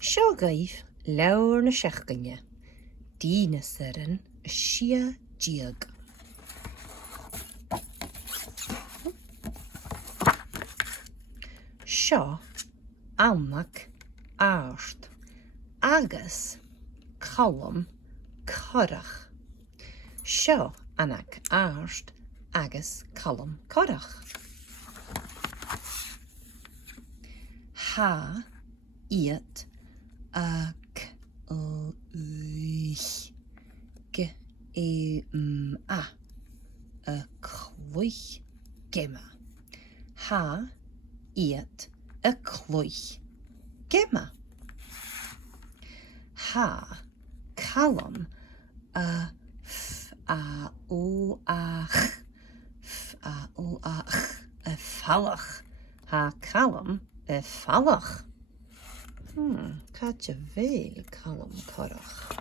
Seo gaibh leabhar na seachtaine, dína saran sia diag. Seo amach áirt agus colm corach. Seo annach áirt agus colm corach. Ha iad ac g a y clwych gema. Ha iad y clwych gema. Ha colm y y falach. Ha colm y falach. Cadja ve colm corach.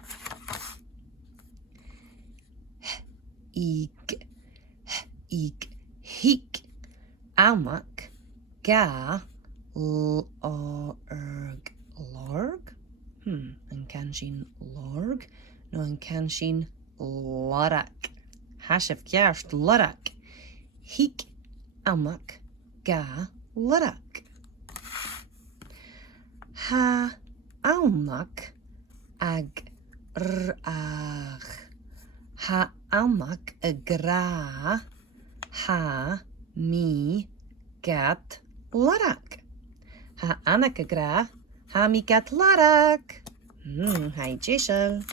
Ig hic amach ga lorg. Yn can sin lorg, no yn can sin lorac. Hasef giarst lorac. Hic amach ga lorac. Ha amach ag rach. Ha amach y gra. Ha mi gat lorac. Ha anach y gra. Ha mi gat lorac. Hai jesel.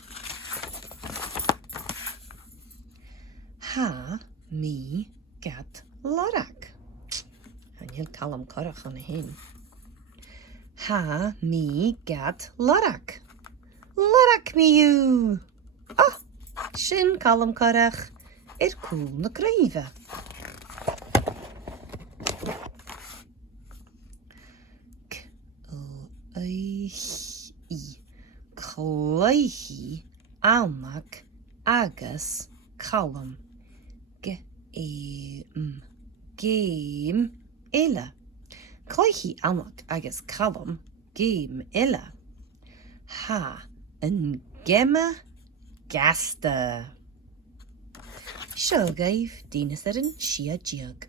Ha mi gat lorac. En heel colm corach aan hyn. Ha mi gat lorac. Lorac mi yw. Oh, sin colm corach cwl na greive. Cleichi amach agus colm game illa. Cleichi amach agus colm game illa. Ha yn gemma gasta. Seo gaibh dína saran sia diag.